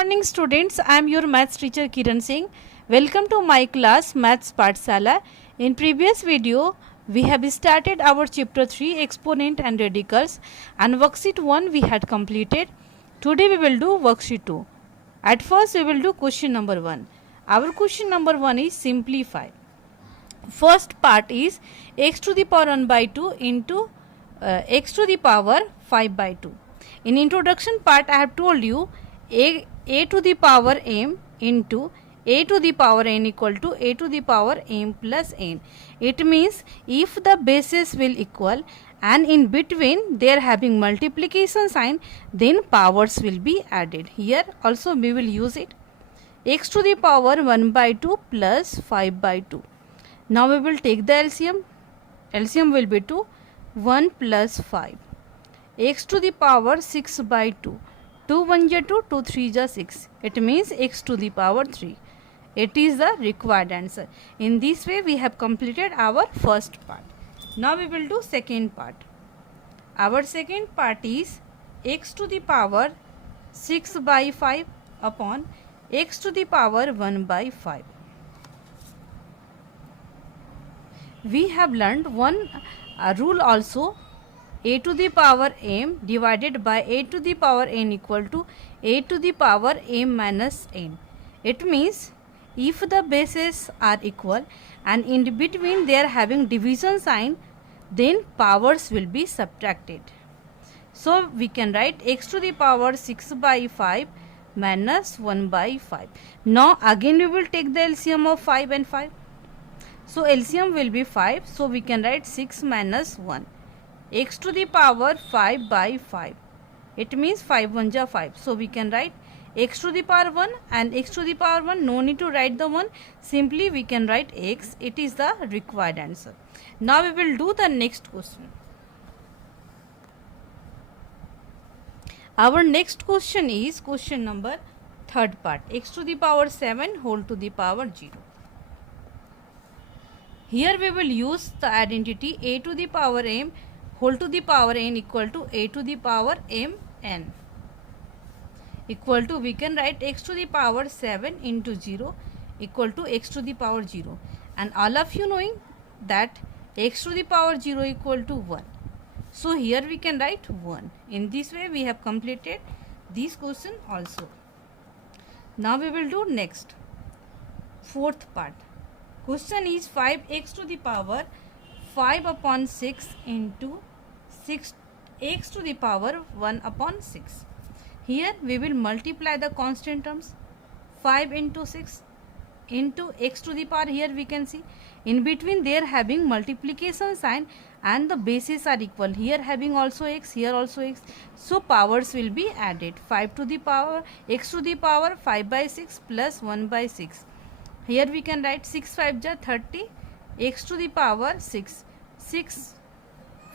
morning students, I am your maths teacher Kiran Singh. Welcome to my class Maths Pathshala. In previous video, we have started our chapter 3 exponent and radicals and worksheet 1 we had completed. Today we will do worksheet 2. At first we will do question number 1. Our question number 1 is simplify. First part is x to the power 1 by 2 into x to the power 5 by 2. In introduction part I have told you a to the power m into a to the power n equal to a to the power m plus n. It means if the bases will equal and in between they are having multiplication sign, then powers will be added. Here also we will use it. X to the power 1 by 2 plus 5 by 2. Now we will take the LCM. LCM will be 2. 1 plus 5. X to the power 6 by 2. 2 1 ja 2, 2 3 ja 6. It means x to the power 3. It is the required answer. In this way we have completed our first part. Now we will do second part. Our second part is x to the power 6 by 5 upon x to the power 1 by 5. We have learned one rule also. A to the power m divided by a to the power n equal to a to the power m minus n. It means if the bases are equal and in between they are having division sign, then powers will be subtracted. So we can write x to the power 6 by 5 minus 1 by 5. Now again we will take the LCM of 5 and 5. So LCM will be 5. So we can write 6 minus 1. X to the power 5 by 5. It means 5 1 ja 5. So we can write x to the power 1 and x to the power 1. No need to write the 1. Simply we can write x. It is the required answer. Now we will do the next question. Our next question is question number third part. X to the power 7 whole to the power 0. Here we will use the identity a to the power m whole to the power n equal to a to the power m n equal to, we can write x to the power 7 into 0 equal to x to the power 0, and all of you knowing that x to the power 0 equal to 1. So here we can write 1. In this way we have completed this question also. Now we will do next fourth part. Question is 5x to the power 5 upon 6 into 6 x to the power 1 upon 6. Here we will multiply the constant terms. 5 into 6 into x to the power, here we can see in between they are having multiplication sign and the bases are equal. Here having also x, here also x. So powers will be added. 5 to the power x to the power 5 by 6 plus 1 by 6. Here we can write 6 5 ja 30, x to the power 6. 6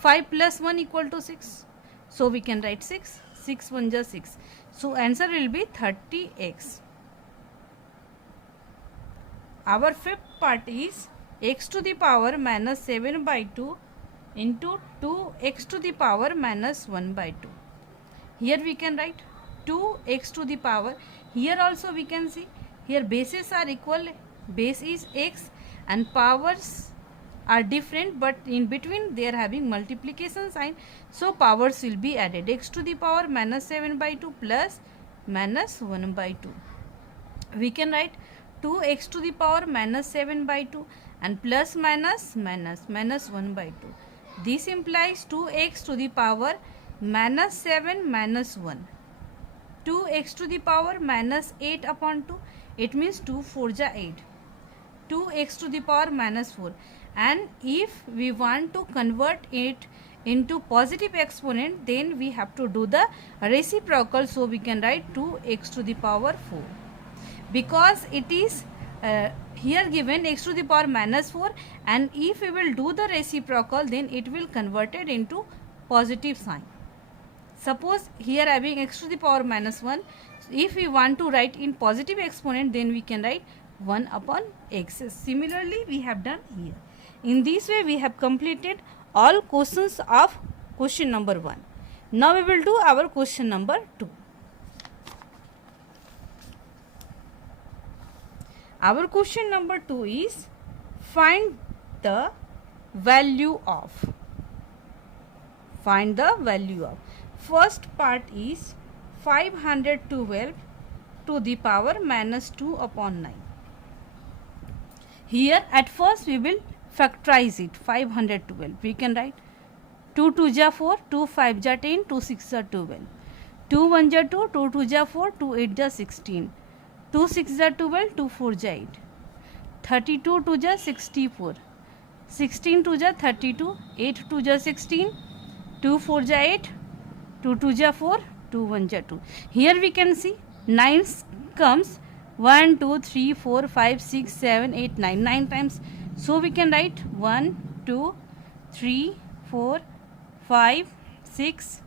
5 plus 1 equal to 6. So we can write 6. 6 1 ja 6. So answer will be 30x. Our fifth part is x to the power minus 7 by 2 into 2x to the power minus 1 by 2. Here we can write 2x to the power. Here also we can see here bases are equal. Base is x and powers are different, but in between they are having multiplication sign. So powers will be added. X to the power minus 7 by 2 plus minus 1 by 2. We can write 2x to the power minus 7 by 2 and plus minus 1 by 2. This implies 2x to the power minus 7 minus 1. 2x to the power minus 8 upon 2. It means 2 4 ja 8. 2x to the power minus 4. And if we want to convert it into positive exponent, then we have to do the reciprocal. So we can write 2x to the power 4. Because it is here given x to the power minus 4, and if we will do the reciprocal, then it will convert it into positive sign. Suppose here having x to the power minus 1. If we want to write in positive exponent, then we can write 1 upon x. Similarly we have done here. In this way we have completed all questions of question number 1. Now we will do our question number 2. Our question number 2 is find the value of. Find the value of. First part is 512 to the power minus 2 upon 9. Here at first we will factorize it. 512 we can write 2 2 ja 4, 2 5 ja 10, 2 6 ja 12, 2 1 ja 2, 2 2 ja 4, 2 8 ja 16, 2 6 ja 12, 2 4 ja 8, 32 2 ja 64, 16 2 ja 32, 8 2 ja 16, 2 4 ja 8, 2 2 ja 4, 2 1 ja 2. Here we can see 9 comes 1 2 3 4 5 6 7 8 9, 9 times. So we can write 1 2 3 4 5 6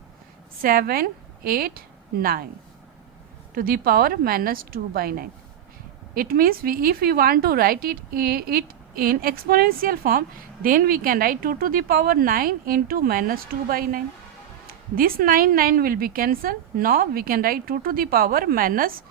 7 8 9 to the power minus 2 by 9. It means if we want to write it in exponential form, then we can write 2 to the power 9 into minus 2 by 9. This 9 will be cancelled. Now we can write 2 to the power minus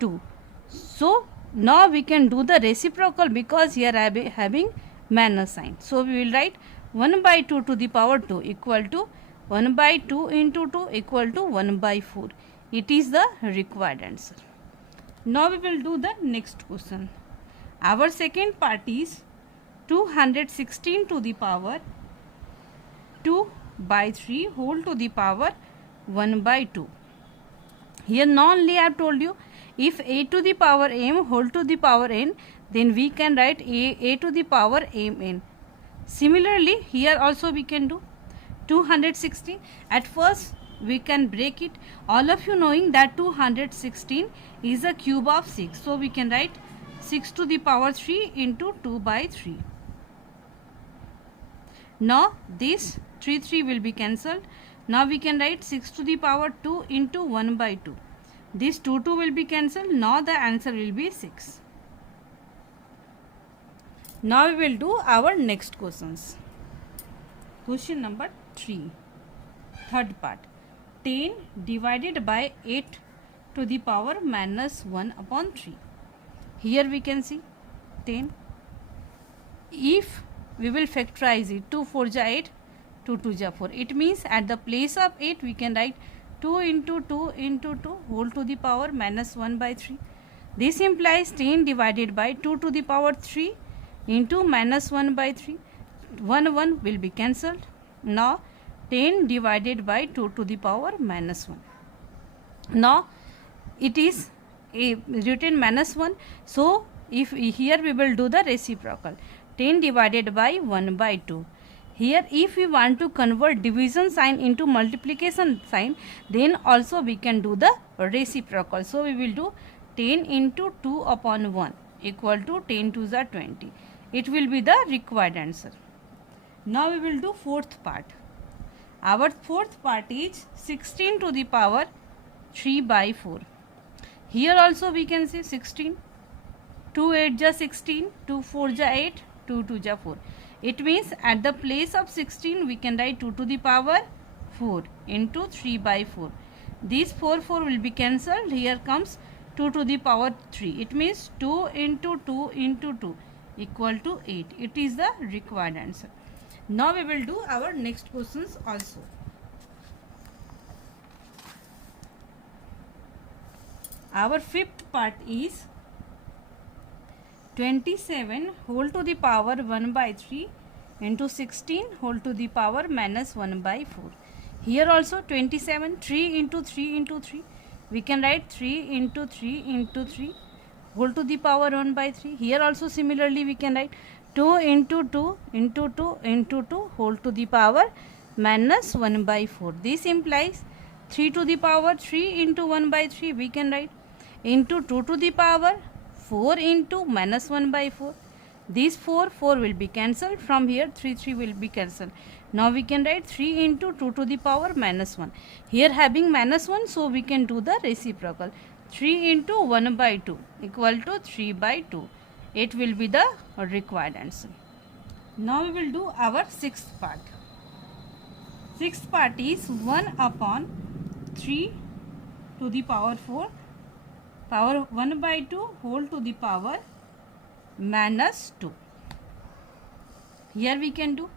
2. So now we can do the reciprocal because here I am having minus sign. So we will write 1 by 2 to the power 2 equal to 1 by 2 into 2 equal to 1 by 4. It is the required answer. Now we will do the next question. Our second part is 216 to the power 2 by 3 whole to the power 1 by 2. Here now only I have told you, if a to the power m whole to the power n, then we can write a to the power mn. Similarly, here also we can do 216. At first we can break it. All of you knowing that 216 is a cube of 6. So we can write 6 to the power 3 into 2 by 3. Now this 3 will be cancelled. Now we can write 6 to the power 2 into 1 by 2. This 2 will be cancelled. Now the answer will be 6. Now we will do our next questions. Question number 3, third part. 10 divided by 8 to the power minus 1 upon 3. Here we can see 10. If we will factorize it, 2 4 ja 8, 2 2 ja 4. It means at the place of 8 we can write 2 into 2 into 2 whole to the power minus 1 by 3. This implies 10 divided by 2 to the power 3 into minus 1 by 3. 1 will be cancelled. Now 10 divided by 2 to the power minus 1. Now it is written minus 1. So if here we will do the reciprocal. 10 divided by 1 by 2. Here if we want to convert division sign into multiplication sign, then also we can do the reciprocal. So we will do 10 into 2 upon 1 equal to 10 to the 20. It will be the required answer. Now we will do fourth part. Our fourth part is 16 to the power 3 by 4. Here also we can say 16. 2 8 ja 16, 2 4 ja 8, 2 2 ja 4. It means at the place of 16 we can write 2 to the power 4 into 3 by 4. These 4 will be cancelled. Here comes 2 to the power 3. It means 2 into 2 into 2 equal to 8. It is the required answer. Now we will do our next questions also. Our fifth part is 27 whole to the power 1 by 3 into 16 whole to the power minus 1 by 4. Here also 27, 3 into 3 into 3. We can write 3 into 3 into 3 whole to the power 1 by 3. Here also similarly we can write 2 into 2 into 2 into 2 whole to the power minus 1 by 4. This implies 3 to the power 3 into 1 by 3 we can write into 2 to the power 4 into minus 1 by 4. These 4 will be cancelled. From here 3 will be cancelled. Now we can write 3 into 2 to the power minus 1. Here having minus 1, so we can do the reciprocal. 3 into 1 by 2 equal to 3 by 2. It will be the required answer. Now we will do our sixth part. Sixth part is 1 upon 3 to the power 4 power 1 by 2 whole to the power minus 2. Here we can do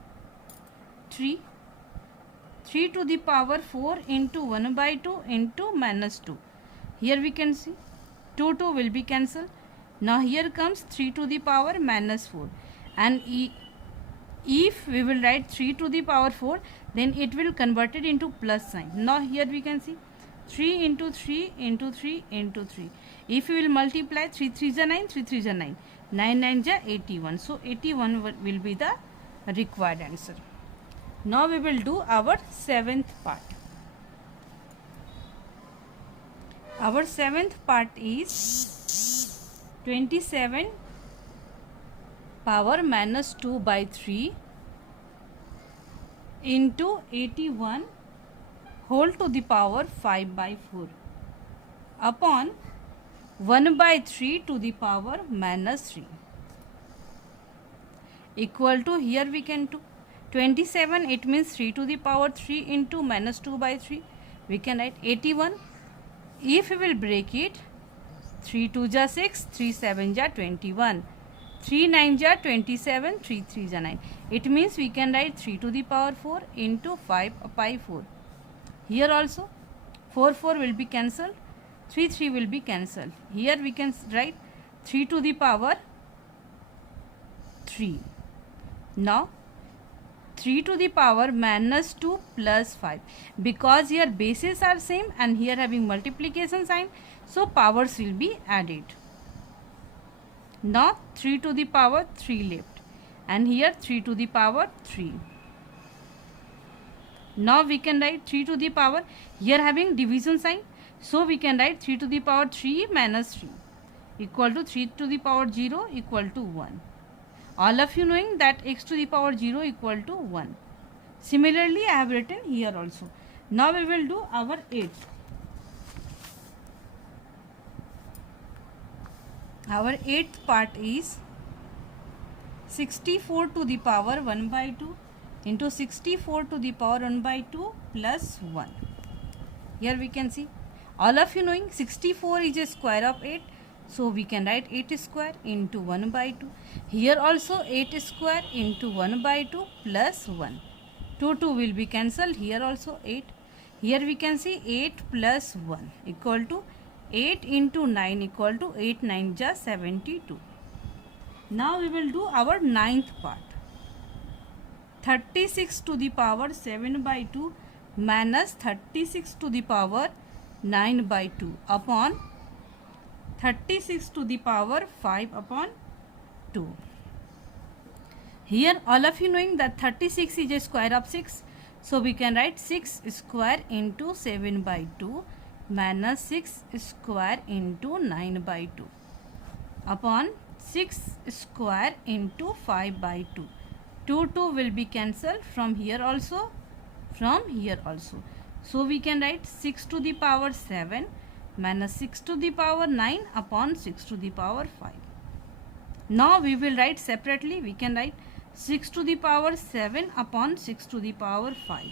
3 to the power 4 into 1 by 2 into minus 2. Here we can see 2 will be cancelled. Now here comes 3 to the power minus 4, and if we will write 3 to the power 4, then it will convert it into plus sign. Now here we can see 3 into 3 into 3 into 3. If we will multiply 3 3 are 9, 3 3 are 9, 9 9 are 81. So 81 will be the required answer. Now we will do our seventh part. Our seventh part is 27 power minus 2 by 3 into 81 whole to the power 5 by 4 upon 1 by 3 to the power minus 3 equal to, here we can do 27, it means 3 to the power 3 into minus 2 by 3. We can write 81. If we will break it, 3 2 ja 6, 3 7 ja 21, 3 9 ja 27, 3 3 ja 9. It means we can write 3 to the power 4 into 5 by 4. Here also 4 4 will be cancelled, 3 3 will be cancelled. Here we can write 3 to the power 3. Now 3 to the power minus 2 plus 5, because here bases are same and here having multiplication sign, so powers will be added. Now 3 to the power 3 left, and here 3 to the power 3. Now we can write 3 to the power, here having division sign, so we can write 3 to the power 3 minus 3 equal to 3 to the power 0 equal to 1. All of you knowing that x to the power 0 equal to 1. Similarly, I have written here also. Now we will do our 8th. Our 8th part is 64 to the power 1 by 2 into 64 to the power 1 by 2 plus 1. Here we can see, all of you knowing 64 is a square of 8. So we can write 8 square into 1 by 2. Here also 8 square into 1 by 2 plus 1. 2 will be cancelled. Here also 8. Here we can see 8 plus 1 equal to 8 into 9 equal to 8 9 ja 72. Now we will do our 9th part. 36 to the power 7 by 2 minus 36 to the power 9 by 2 upon 36 to the power 5 upon 2. Here all of you knowing that 36 is a square of 6. So we can write 6 square into 7 by 2 minus 6 square into 9 by 2 upon 6 square into 5 by 2. 2 will be cancelled from here also, from here also. So we can write 6 to the power 7 minus 6 to the power 9 upon 6 to the power 5. Now we will write separately. We can write 6 to the power 7 upon 6 to the power 5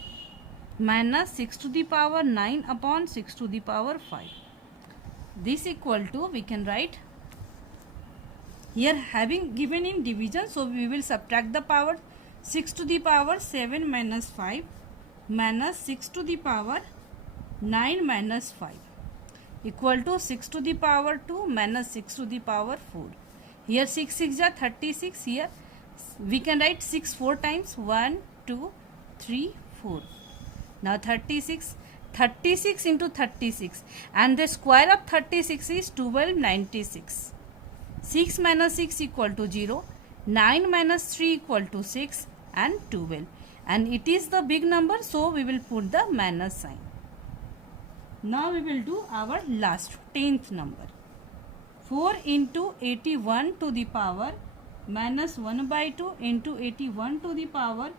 minus 6 to the power 9 upon 6 to the power 5. This equal to, we can write here having given in division, so we will subtract the power. 6 to the power 7 minus 5 minus 6 to the power 9 minus 5 equal to 6 to the power 2 minus 6 to the power 4. Here 6 6 are 36. Here we can write 6 4 times, 1 2 3 4. Now 36 into 36, and the square of 36 is 1296. 6 minus 6 equal to 0, 9 minus 3 equal to 6 and 12, and it is the big number, so we will put the minus sign. Now we will do our last 10th number. 4 into 81 to the power minus 1 by 2 into 81 to the power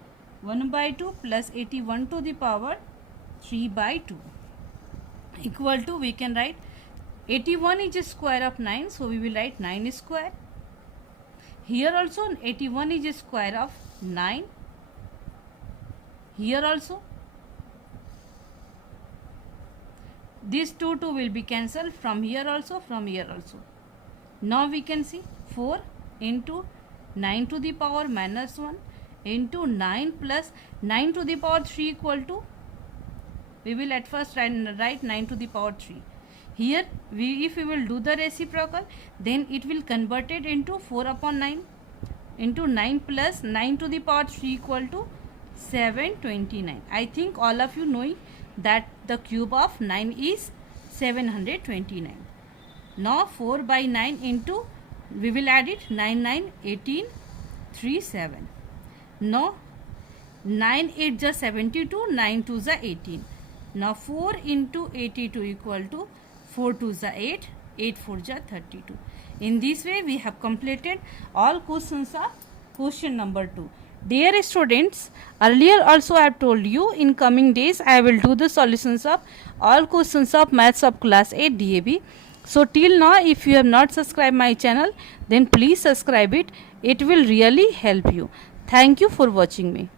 1 by 2 plus 81 to the power 3 by 2 equal to, we can write 81 is a square of 9, so we will write 9 square. Here also 81 is a square of 9. Here also these 2 will be cancelled from here also, from here also. Now we can see 4 into 9 to the power minus 1 into 9 plus 9 to the power 3 equal to, we will at first write 9 to the power 3. Here if we will do the reciprocal, then it will convert it into 4 upon 9 into 9 plus 9 to the power 3 equal to 729. I think all of you know that the cube of 9 is 729. Now 4 by 9 into, we will add it, 9 9 18 3 7. Now 9 8 is 72, 9 2 is 18. Now 4 into 82 equal to 4 2 is 8, 8 4 is 32. In this way we have completed all questions of question number 2. Dear students, earlier also I have told you in coming days I will do the solutions of all questions of maths of class 8 DAB. So till now, if you have not subscribed my channel, then please subscribe it. It will really help you. Thank you for watching me.